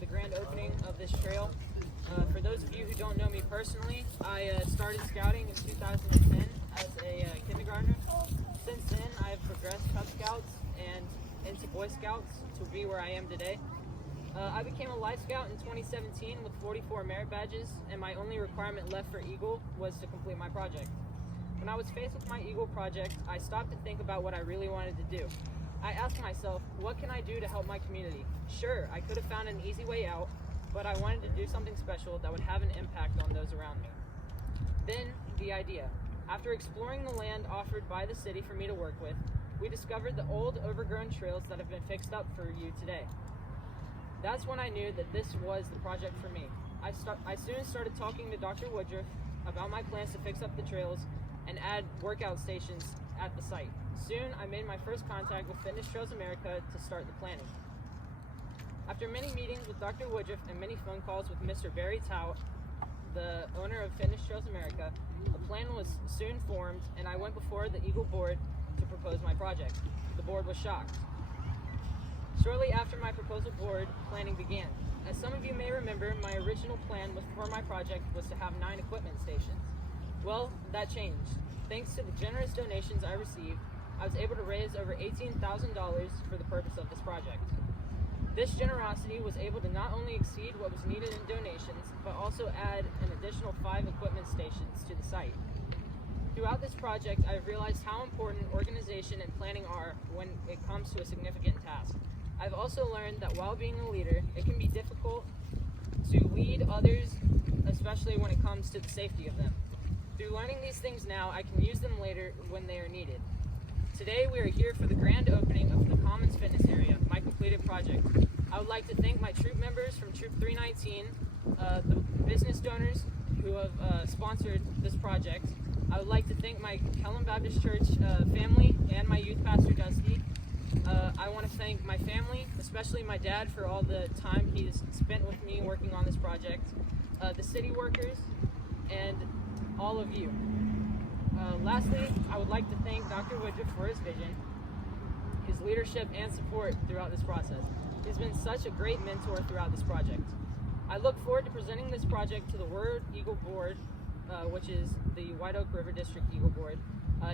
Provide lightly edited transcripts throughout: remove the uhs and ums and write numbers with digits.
the grand opening of this trail. For those of you who don't know me personally, I started scouting in 2010 as a kindergartner. Since then, I have progressed Cub Scouts and into Boy Scouts to be where I am today. I became a Life Scout in 2017 with 44 merit badges, and my only requirement left for Eagle was to complete my project. When I was faced with my Eagle project, I stopped to think about what I really wanted to do. I asked myself, what can I do to help my community? Sure, I could have found an easy way out, but I wanted to do something special that would have an impact on those around me. Then, the idea. After exploring the land offered by the city for me to work with, we discovered the old, overgrown trails that have been fixed up for you today. That's when I knew that this was the project for me. I soon started talking to Dr. Woodruff about my plans to fix up the trails and add workout stations at the site. Soon, I made my first contact with Fitness Trails America to start the planning. After many meetings with Dr. Woodruff and many phone calls with Mr. Barry Tout, the owner of Fitness Trails America, a plan was soon formed, and I went before the Eagle board to propose my project. The board was shocked. Shortly after my proposal board planning began. As some of you may remember, my original plan for my project was to have 9 equipment stations. Well, that changed. Thanks to the generous donations I received, I was able to raise over $18,000 for the purpose of this project. This generosity was able to not only exceed what was needed in donations, but also add an additional 5 equipment stations to the site. Throughout this project, I have realized how important organization and planning are when it comes to a significant task. I've also learned that while being a leader, it can be difficult to lead others, especially when it comes to the safety of them. Through learning these things now, I can use them later when they are needed. Today, we are here for the grand opening of the Commons Fitness Area, my completed project. I would like to thank my troop members from Troop 319, the business donors who have sponsored this project. I would like to thank my Kellam Baptist Church family and my youth pastor, Dusty. I want to thank my family, especially my dad, for all the time he's spent with me working on this project, the city workers, and all of you. Lastly, I would like to thank Dr. Woodruff for his vision, his leadership, and support throughout this process. He's been such a great mentor throughout this project. I look forward to presenting this project to the Word Eagle Board, which is the White Oak River District Eagle Board,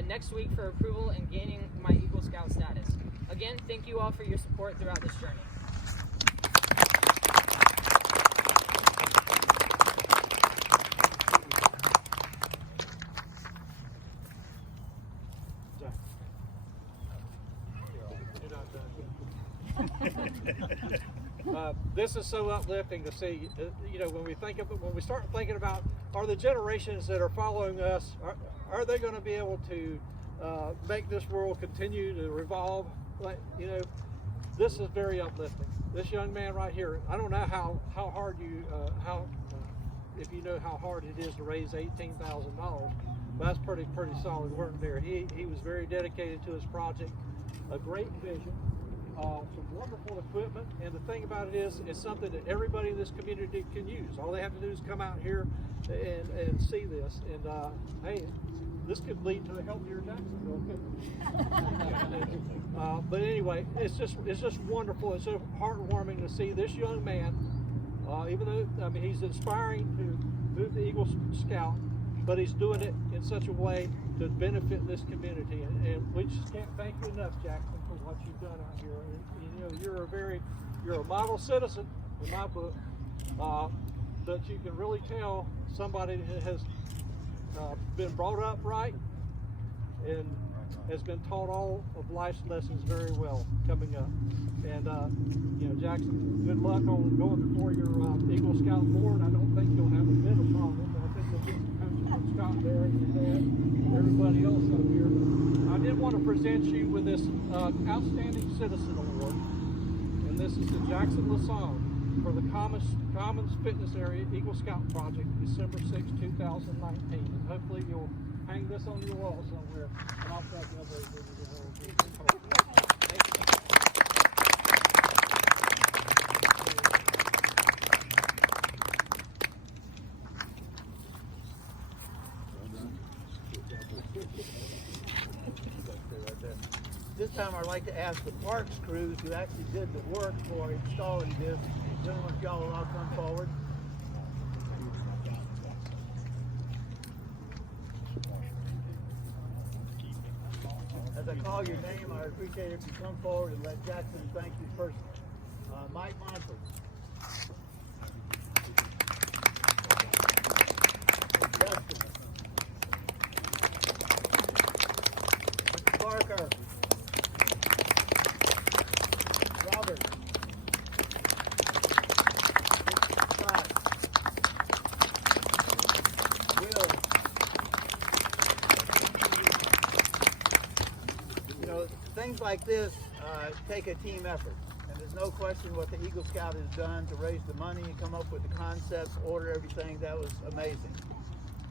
next week for approval and gaining my Eagle Scout status. Again, thank you all for your support throughout this journey. This is so uplifting to see. When we start thinking about, are the generations that are following us, are they going to be able to make this world continue to revolve? This is very uplifting. This young man right here, I don't know how hard if you know how hard it is to raise $18,000, but that's pretty solid work there. He was very dedicated to his project, a great vision. Some wonderful equipment, and the thing about it is, it's something that everybody in this community can use. All they have to do is come out here and see this, and hey, this could lead to a healthier Jacksonville, couldn't it? But anyway, it's just wonderful. It's so heartwarming to see this young man, even though he's inspiring to move the Eagle Scout, but he's doing it in such a way to benefit this community, and we just can't thank you enough, Jackson, for what you've done out here. And, you're a model citizen in my book, that you can really tell somebody that has been brought up right and has been taught all of life's lessons very well coming up. And Jackson, good luck on going before your Eagle Scout board. I don't think you'll have a bit of problem. I think you'll get some country from Scott there and your dad and everybody else up here. I did want to present you with this Outstanding Citizen Award, and this is to Jackson Lassong for the Commons Fitness Area Eagle Scout Project, December 6, 2019. And hopefully you'll hang this on your wall somewhere, and I'll tell you over there. This time, I'd like to ask the parks crews who actually did the work for installing this. Gentlemen, if y'all will all come forward. As I call your name, I appreciate it if you come forward and let Jackson thank you personally. Mike Monford. Justin. Mr. Parker. Robert. Scott. Will. You know, things like this take a team effort. And there's no question what the Eagle Scout has done to raise the money and come up with the concepts, order everything. That was amazing.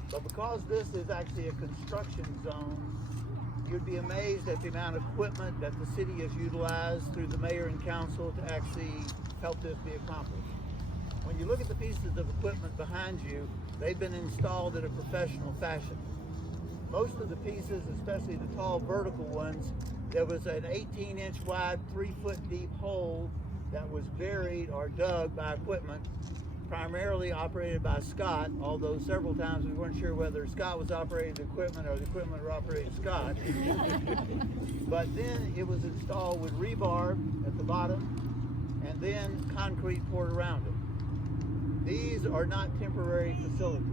But because this is actually a construction zone, you'd be amazed at the amount of equipment that the city has utilized through the mayor and council to actually help this be accomplished. When you look at the pieces of equipment behind you, they've been installed in a professional fashion. Most of the pieces, especially the tall vertical ones, there was an 18-inch wide, 3-foot deep hole that was buried or dug by equipment, primarily operated by Scott, although several times we weren't sure whether Scott was operating the equipment or the equipment were operating Scott. But then it was installed with rebar at the bottom and then concrete poured around it. These are not temporary facilities.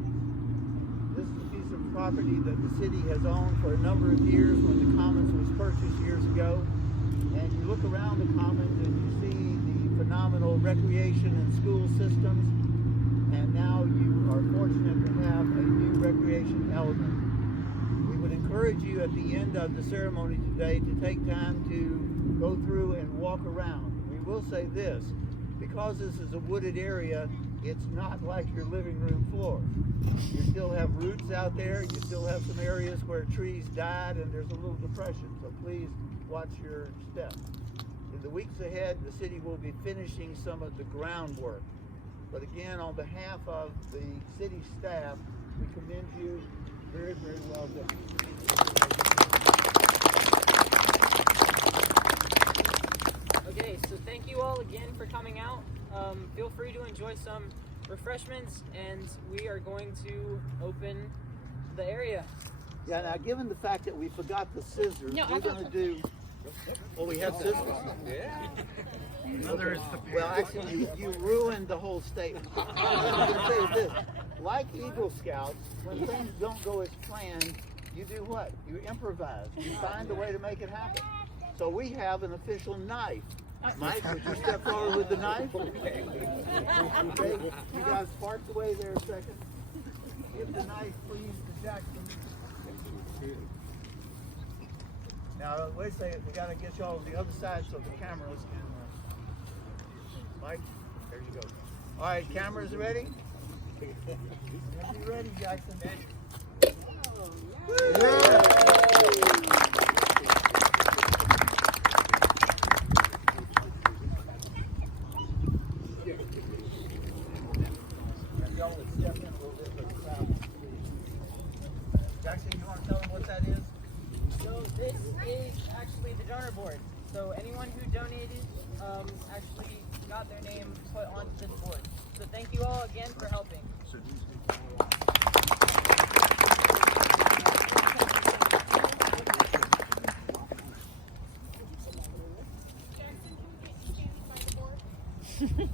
This is a piece of property that the city has owned for a number of years when the Commons was purchased years ago. And you look around the Commons and you see the phenomenal recreation and school systems. And now you are fortunate to have a new recreation element. We would encourage you at the end of the ceremony today to take time to go through and walk around. We will say this, because this is a wooded area, it's not like your living room floor. You still have roots out there, you still have some areas where trees died and there's a little depression, so please watch your step. In the weeks ahead, the city will be finishing some of the groundwork. But again, on behalf of the city staff, we commend you. Very, very well done. Okay, so thank you all again for coming out. Feel free to enjoy some refreshments, and we are going to open the area. Yeah, now given the fact that we forgot the scissors, we're going to do... Oh, we have scissors? Yeah. Well, actually, you ruined the whole statement. What I'm going to say is this. Like Eagle Scouts, when things don't go as planned, you do what? You improvise. You find a way to make it happen. So we have an official knife. Mike, would you step forward with the knife? Okay. You guys park away there a second. Give the knife, please, to Jackson. Now, wait a second. We got to get y'all on the other side so the cameras can... Mike, there you go. All right, cameras ready? Are you ready, Jackson? Yeah. Y'all would step in a little bit for the crowd. Jackson, you want to tell them what that is? So this is actually the donor board. So anyone who donated actually got their name put onto this board. So thank you all again for helping. Jackson, can we get you standing by the board?